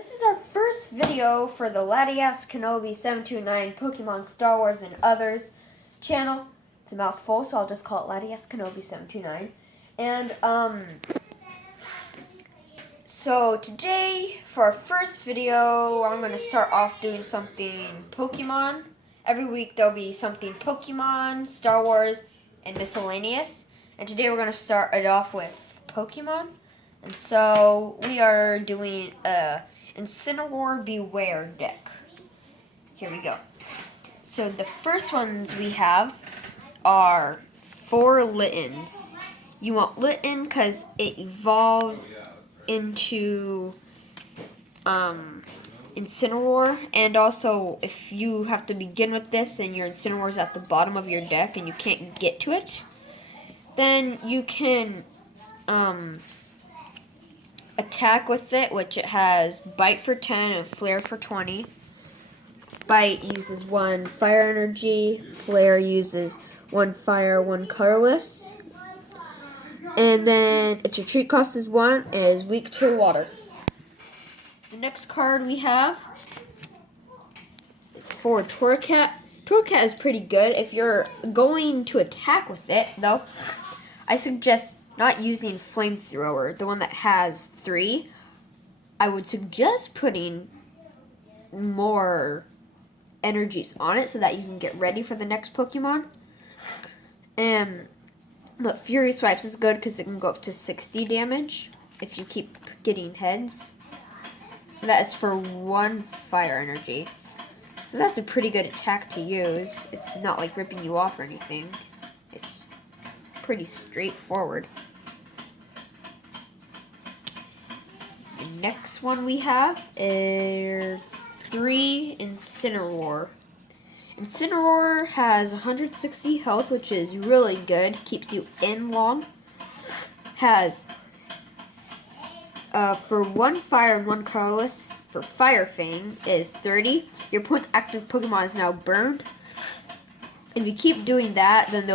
This is our first video for the Latias Kenobi 729 Pokemon Star Wars and Others channel. It's a mouthful, so I'll just call it Latias Kenobi 729. And, so today, for our first video, I'm going to start off doing something Pokemon. Every week there'll be something Pokemon, Star Wars, and miscellaneous. And today we're going to start it off with Pokemon. And so we are doing a Incineroar Bewear deck. Here we go. So the first ones we have are 4 Littens. You want Litten because it evolves into Incineroar, and also if you have to begin with this and your Incineroar is at the bottom of your deck and you can't get to it, then you can attack with it, which it has Bite for 10 and Flare for 20. Bite uses 1 fire energy, Flare uses 1 fire, 1 colorless. And then its retreat cost is 1 and it is weak to water. The next card we have is for Torracat. Torracat is pretty good. If you're going to attack with it, though, I suggest not using Flamethrower, the one that has 3. I would suggest putting more energies on it so that you can get ready for the next Pokemon. But Fury Swipes is good because it can go up to 60 damage if you keep getting heads. That is for 1 fire energy. So that's a pretty good attack to use. It's not like ripping you off or anything. It's pretty straightforward. The next one we have is 3 Incineroar. Incineroar has 160 health, which is really good. Keeps you in long. Has for 1 fire and 1 colorless, for Fire Fang is 30. Your opponent's active Pokemon is now burned. If you keep doing that, then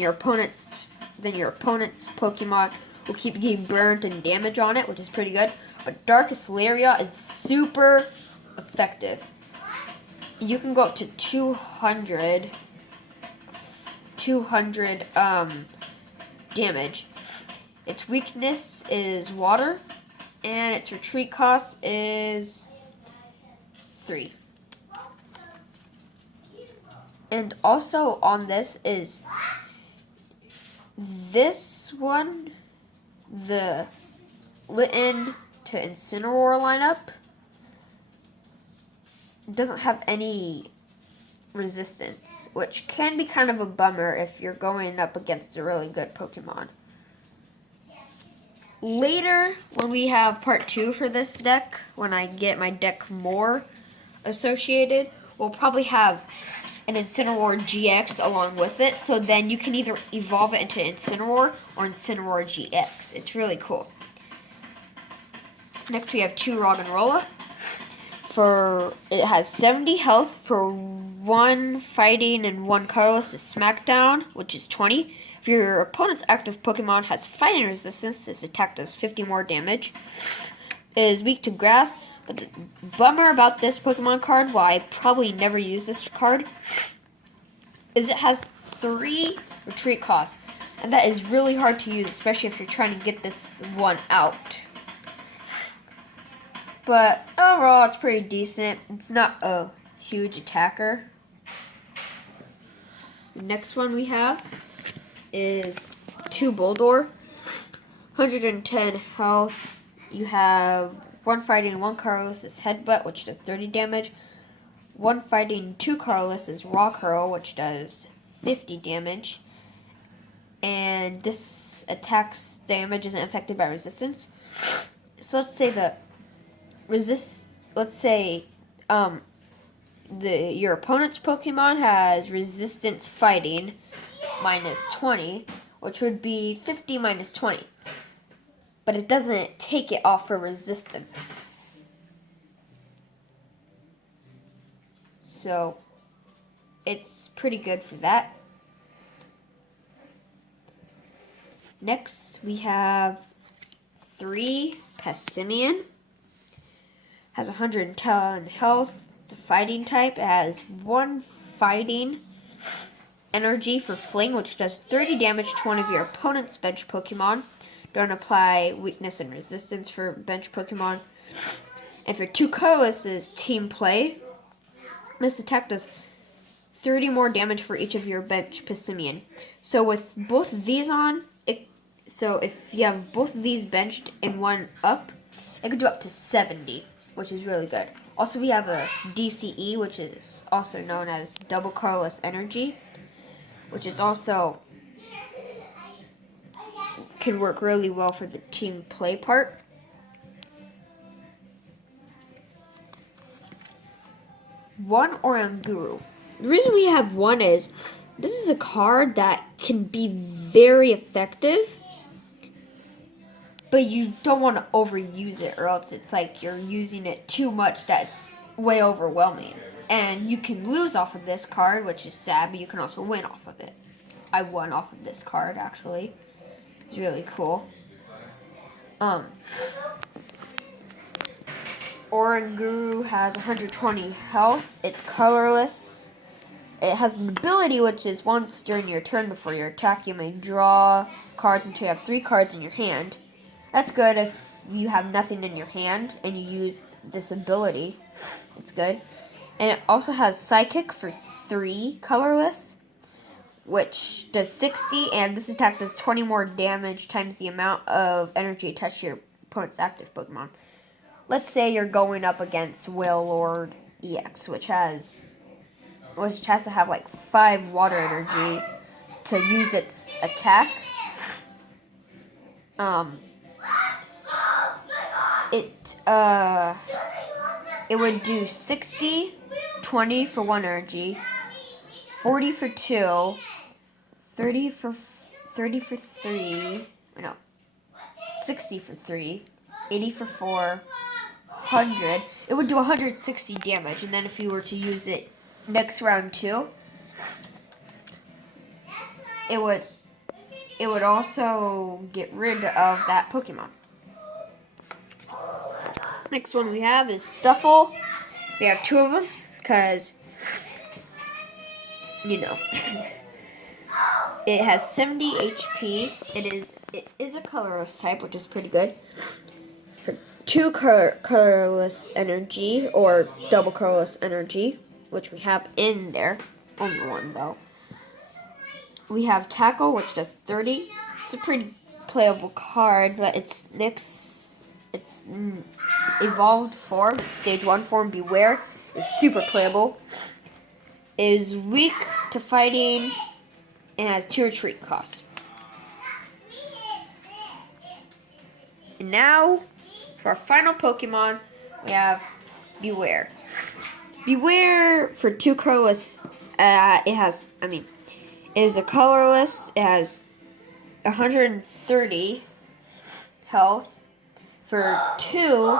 your opponent's Pokemon will keep getting burned and damage on it, which is pretty good. But Darkest Lariat is super effective. You can go up to 200 damage. Its weakness is water, and its retreat cost is 3. And also on this is this one, the Litten to Incineroar lineup doesn't have any resistance, which can be kind of a bummer if you're going up against a really good Pokemon. Later, when we have part 2 for this deck, when I get my deck more associated, we'll probably have an Incineroar GX along with it, so then you can either evolve it into Incineroar or Incineroar GX. It's really cool. Next we have 2 Roggenrola. It has 70 health. For 1 fighting and 1 colorless is Smackdown, which is 20. If your opponent's active Pokemon has fighting resistance, this attack does 50 more damage. It is weak to grass, but the bummer about this Pokemon card, why I probably never use this card, is it has 3 retreat costs, and that is really hard to use, especially if you're trying to get this one out. But overall, it's pretty decent. It's not a huge attacker. The next one we have is 2 Boldore. 110 health. You have 1 fighting, 1 colorless is Headbutt, which does 30 damage. 1 fighting, 2 colorless is Rock Hurl, which does 50 damage. And this attack's damage isn't affected by resistance. So let's say your opponent's Pokemon has resistance fighting minus 20, which would be 50 minus 20. But it doesn't take it off for resistance. So it's pretty good for that. Next we have 3 Passimian. has 110 health. It's a fighting type. It has 1 fighting energy for Fling, which does 30 damage to one of your opponent's bench Pokemon. Don't apply weakness and resistance for bench Pokemon. And for 2 colorless is Team Play. This attack does 30 more damage for each of your bench Pissimian. So with both of these on, so if you have both of these benched and one up, it could do up to 70, which is really good. Also, we have a DCE, which is also known as Double Colorless Energy, which is also can work really well for the team play part. One Oranguru. The reason we have one is this is a card that can be very effective, but you don't want to overuse it, or else it's like you're using it too much that's way overwhelming. And you can lose off of this card, which is sad, but you can also win off of it. I won off of this card, actually. It's really cool. Oranguru has 120 health. It's colorless. It has an ability, which is once during your turn before your attack, you may draw cards until you have 3 cards in your hand. That's good if you have nothing in your hand and you use this ability. It's good. And it also has Psychic for 3 colorless, which does 60, and this attack does 20 more damage times the amount of energy attached to your opponent's active Pokemon. Let's say you're going up against Wailord EX, which has to have like 5 water energy to use its attack. It would do 60, 20 for 1 energy, 40 for 2, 30 for 3, no, 60 for 3, 80 for 4, 100. It would do 160 damage, and then if you were to use it next round too, it would also get rid of that Pokemon. Next one we have is Stuffle. We have 2 of them because, you know, it has 70 HP. It is a colorless type, which is pretty good. For 2 colorless energy, or double colorless energy, which we have in there. Only 1 though. We have Tackle, which does 30. It's a pretty playable card, but its evolved form, stage 1 form, Bewear, is super playable. It is weak to fighting and has 2 retreat costs. And now, for our final Pokemon, we have Bewear. Bewear, for 2 colorless, it is a colorless. It has 130 health. For 2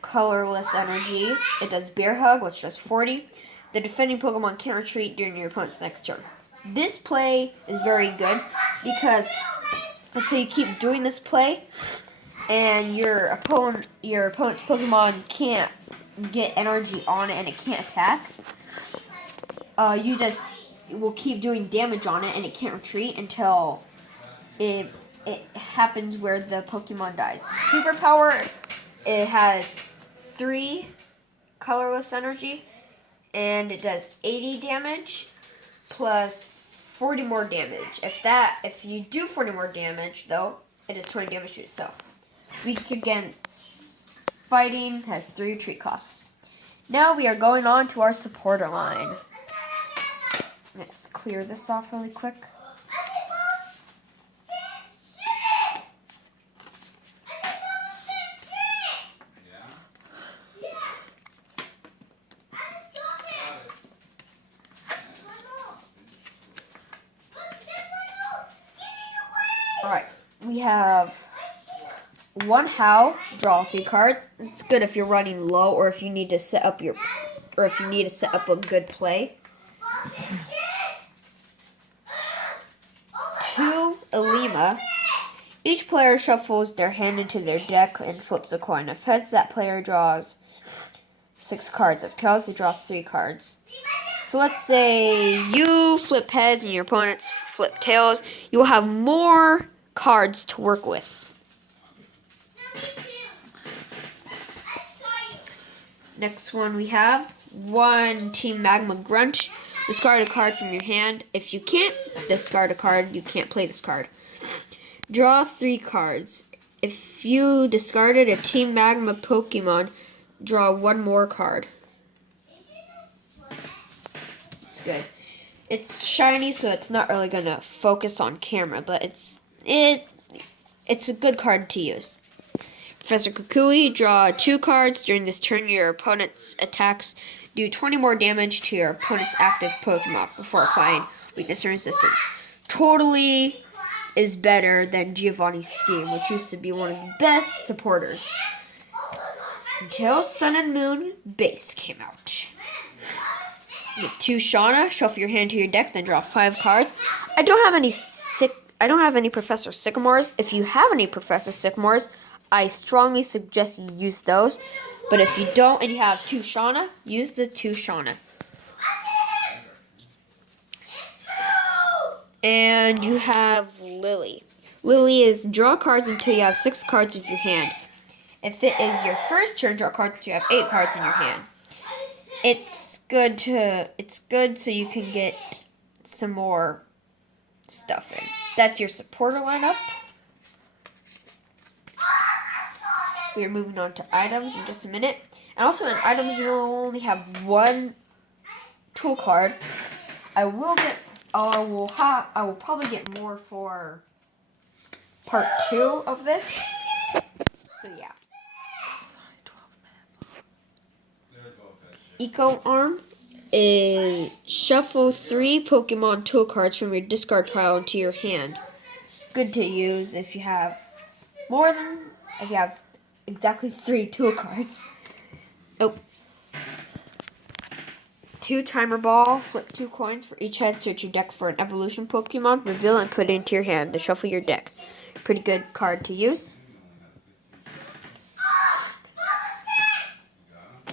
colorless energy, it does Bear Hug, which does 40. The defending Pokemon can't retreat during your opponent's next turn. This play is very good because let's say you keep doing this play and your opponent's Pokemon can't get energy on it and it can't attack. You just will keep doing damage on it and it can't retreat until it happens where the Pokemon dies. Superpower, it has 3 colorless energy, and it does 80 damage plus 40 more damage. If you do 40 more damage, though, it does 20 damage to itself. Weak against fighting, has 3 retreat costs. Now we are going on to our supporter line. Let's clear this off really quick. Alright, we have 1 Howl, draw 3 cards. It's good if you're running low or if you need to set up a good play. 2 Alima. Each player shuffles their hand into their deck and flips a coin. If heads, that player draws 6 cards. If tails, they draw 3 cards. So let's say you flip heads and your opponents flip tails. You will have more cards to work with. Next one we have 1 Team Magma Grunt. Discard a card from your hand. If you can't discard a card, you can't play this card. Draw 3 cards. If you discarded a Team Magma Pokemon, draw 1 more card. It's good. It's shiny, so it's not really gonna focus on camera, but it's a good card to use. Professor Kukui, draw 2 cards. During this turn, your opponent's attacks do 20 more damage to your opponent's active Pokemon before applying weakness or resistance. Totally is better than Giovanni's scheme, which used to be one of the best supporters. Until Sun and Moon Base came out. You have 2 Shauna. Shuffle your hand to your deck, then draw 5 cards. I don't have any Professor Sycamores. If you have any Professor Sycamores, I strongly suggest you use those. But if you don't and you have 2 Shauna, use the 2 Shauna. And you have Lily. Lily is draw cards until you have 6 cards in your hand. If it is your first turn, draw cards until you have 8 cards in your hand. It's good so you can get some more stuff in. That's your supporter lineup. We are moving on to items in just a minute. And also in items, you'll only have 1 tool card. I will probably get more for part 2 of this. So yeah. Eco Arm is shuffle 3 Pokemon tool cards from your discard pile into your hand. Good to use if you have exactly 3 tool cards. 2 Timer Ball. Flip 2 coins for each head. Search your deck for an evolution Pokemon. Reveal and put it into your hand. Then shuffle your deck. Pretty good card to use.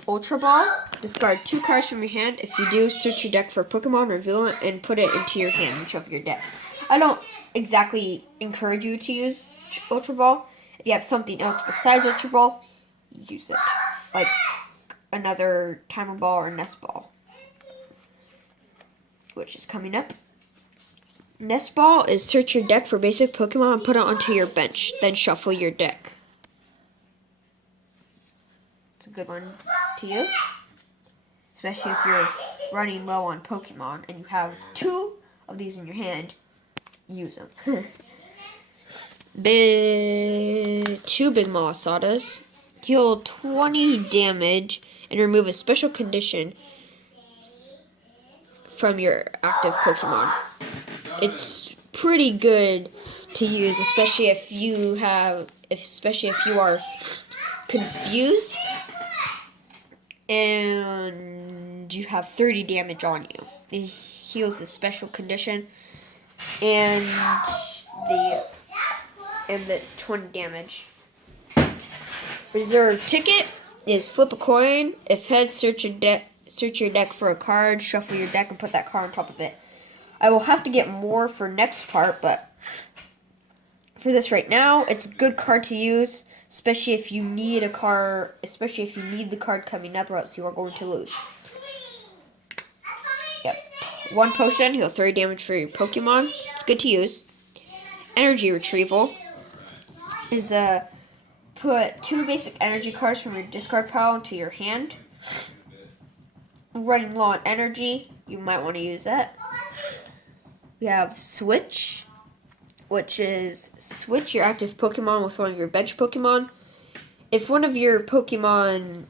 Ultra Ball. Discard 2 cards from your hand. If you do, search your deck for a Pokemon, reveal it, and put it into your hand and shuffle your deck. I don't exactly encourage you to use Ultra Ball. If you have something else besides Ultra Ball, use it. Like another Timer Ball or Nest Ball, which is coming up. Nest Ball is search your deck for basic Pokemon and put it onto your bench. Then shuffle your deck. It's a good one to use, especially if you're running low on Pokemon and you have 2 of these in your hand. Use them. 2 Big Malasadas. Heal 20 damage and remove a special condition from your active Pokemon. It's pretty good to use, especially if you are confused and you have 30 damage on you. It heals the special condition and the 20 damage. Reserve ticket is flip a coin. If heads, search your deck for a card, shuffle your deck, and put that card on top of it. I will have to get more for next part, but for this right now, it's a good card to use, especially if you need the card coming up, or else you are going to lose. Yep. 1 potion, heal 30 damage for your Pokemon. It's good to use. Energy retrieval is put 2 basic energy cards from your discard pile into your hand. Running low on energy, you might want to use that. We have Switch, which is switch your active Pokemon with one of your bench Pokemon. If one of your Pokemon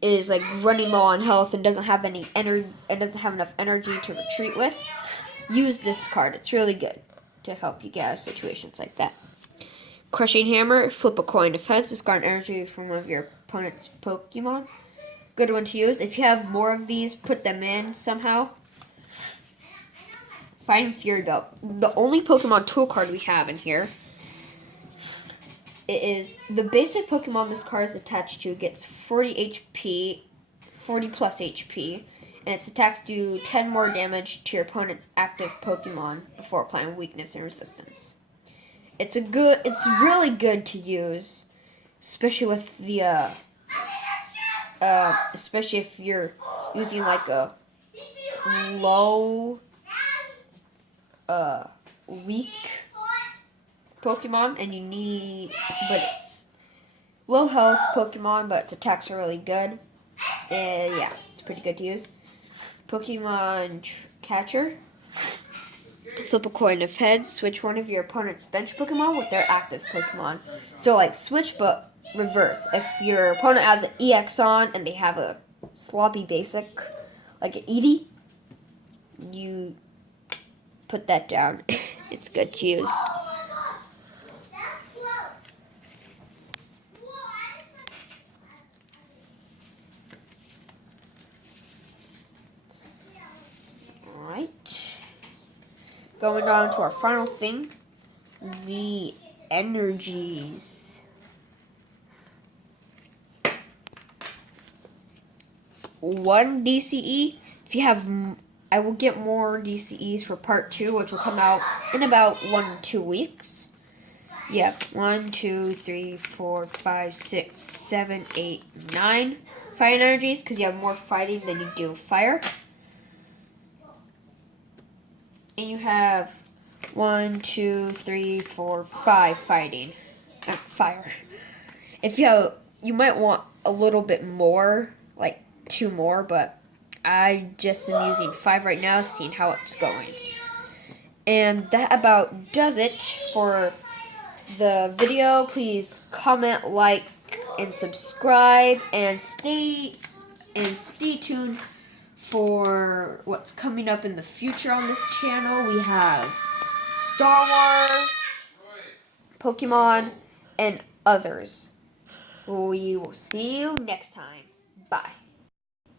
is like running low on health and doesn't have enough energy to retreat with, use this card. It's really good to help you get out of situations like that. Crushing Hammer, flip a coin. If heads, discard energy from one of your opponent's Pokemon. Good one to use. If you have more of these, put them in somehow. Fighting Fury Belt. The only Pokemon tool card we have in here. it is the basic Pokemon this card is attached to gets 40 HP, 40 plus HP, and its attacks do 10 more damage to your opponent's active Pokemon before applying weakness and resistance. It's really good to use, especially with the especially if you're using like a low weak Pokemon and you need, but it's low health Pokemon, but its attacks are really good. And yeah, it's pretty good to use. Pokemon Catcher. Flip a coin of heads. Switch one of your opponent's bench Pokemon with their active Pokemon. So like switch, but reverse. If your opponent has an EX on and they have a sloppy basic, like an Eevee, you put that down. It's good to use. Alright. Going on to our final thing, the energies. One DCE. If you have, I will get more DCEs for part 2, which will come out in about 1-2 weeks. You have 1, 2, 3, 4, 5, 6, 7, 8, 9 fire energies because you have more fighting than you do fire. And you have 1, 2, 3, 4, 5 fighting. Fire. If you might want a little bit more, like 2 more, but I just am using 5 right now, seeing how it's going. And that about does it for the video. Please comment, like, and subscribe, and stay tuned for what's coming up in the future on this channel. We have Star Wars, Pokemon, and others. We will see you next time. Bye.